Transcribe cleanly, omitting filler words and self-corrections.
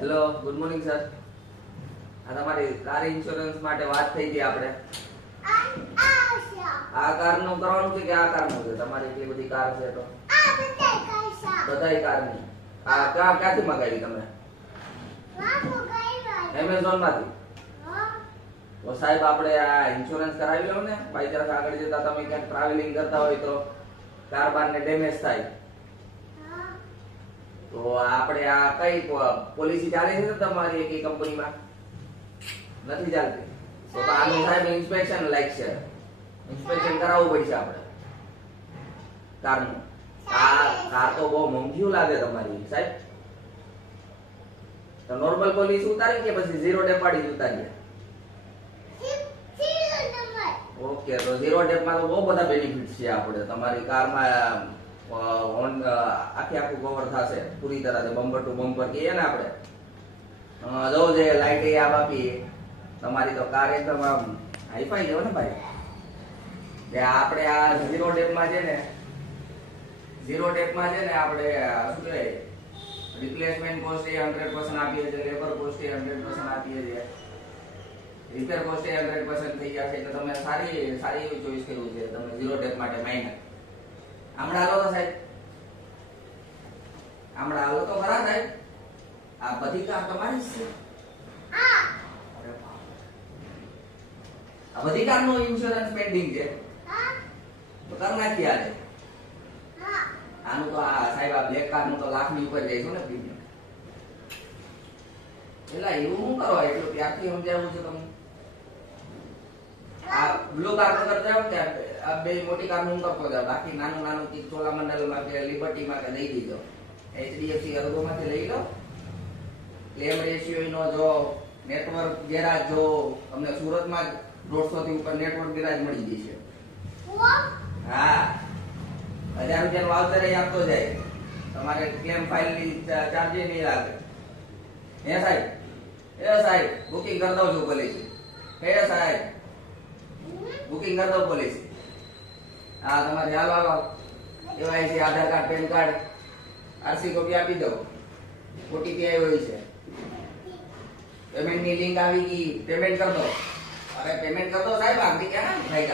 Hello, good morning sir. આ તમારી car insurance માટે વાત થઈ હતી આપણે. આ કારનું કરવાનું છે કે આ કારનું છે? તમારી એટલી બધી કાર છે તો બધાય કારની. આ ક્યાંથી મંગાવી તમે? એમેઝોન માંથી? તો સાહેબ આપણે આ ઇન્સ્યોરન્સ કરાવી લો ને. બાય ચાન્સ આગળ જતા તમે ક્યાંક ટ્રાવેલિંગ કરતા હોય તો કાર બારને ડેમેજ થાય તો આપણે આ કઈ પોલિસી ચાલે છે તમારી એક કંપનીમાં? નથી ચાલતી તો આનું સાહેબ ઇન્સ્પેક્શન લાગશે. ઇન્સ્પેક્શન કરાવવું પડશે આપણે કારનું. કાર તો બહુ મોંઘી લાગે તમારી સાહેબ. તો નોર્મલ પોલિસી ઉતારી કે પછી ઝીરો ડેપાડી ઉતારીએ? ઓકે, તો ઝીરો ડેપમાં તો બહુ બધા બેનિફિટ છે આપણે. તમારી કારમાં આખું કવર થશે પૂરી તરહ બમ્પર ટુ બમ્પર કહીએ ને આપણે. જો જે લાઈટ આપ આપીએ તમારી તો કાર એકદમ આમ હાઈફાઈ જેવો ને ભાઈ. જે આપણે આ ઝીરો ડેપમાં છે ને આપણે શું કહેવાય રિપ્લેસમેન્ટ કોસ્ટ એ 100% આપીએ છીએ, લેબર કોસ્ટ એ 100% આપીએ છીએ, રિપેર કોસ્ટ એ 100% થઈ જશે. એટલે તમે સારી એવી ચોઈસ કર્યું છે તમે ઝીરો ડેપ માટે માઇનર. હમણાં હાલો તો સાહેબ, હમણાં હાલો તો ખરા સાહેબ. આ બધી કાર તમારી જ છે? આ બધી કારનો ઇન્સ્યોરન્સ પેન્ડિંગ છે તો કર નાખી આજે. આનું તો આ સાહેબ આ બ્લેક કાર નું તો લાખની ઉપર જાય છે ને પ્રીમિયમ. એલા એવું શું કરો? એટલું ત્યારથી સમજાવું છે તમને. આ બ્લુ કાર નો કરતા જાવ ત્યાં આ બે મોટી કાર નું કરતો જાવ. બાકી નાનું ચોલામંડલમાં કે લિબર્ટીમાં કે દઈ દીધો. એચડીએફસી અર્ગોમાંથી લઈ લો. ક્લેમ રેશિયો નો જો નેટવર્ક ગેરાજ જો તમને સુરતમાં 150 થી ઉપર નેટવર્ક ગેરાજ મળી જશે. હા, 1000 રૂપિયાનું વાઉચર આપતો જાય. તમારે ક્લેમ ફાઇલ ની ચાર્જ નહીં લાગે. હે સાહેબ બુકિંગ કરી દઉં છું પોલિસી. હે સાહેબ બુકિંગ કરી દઉં પોલિસી. હા, તમારે હાલો KYC Aadhaar card, PAN card, RC copy આપી દો. ઓટીપી આવ્યો છે. પેમેન્ટ ની લિંક આવી ગઈ. પેમેન્ટ કરી દો. અરે પેમેન્ટ કરી દો સાહેબ. આખી ક્યાં ભાઈ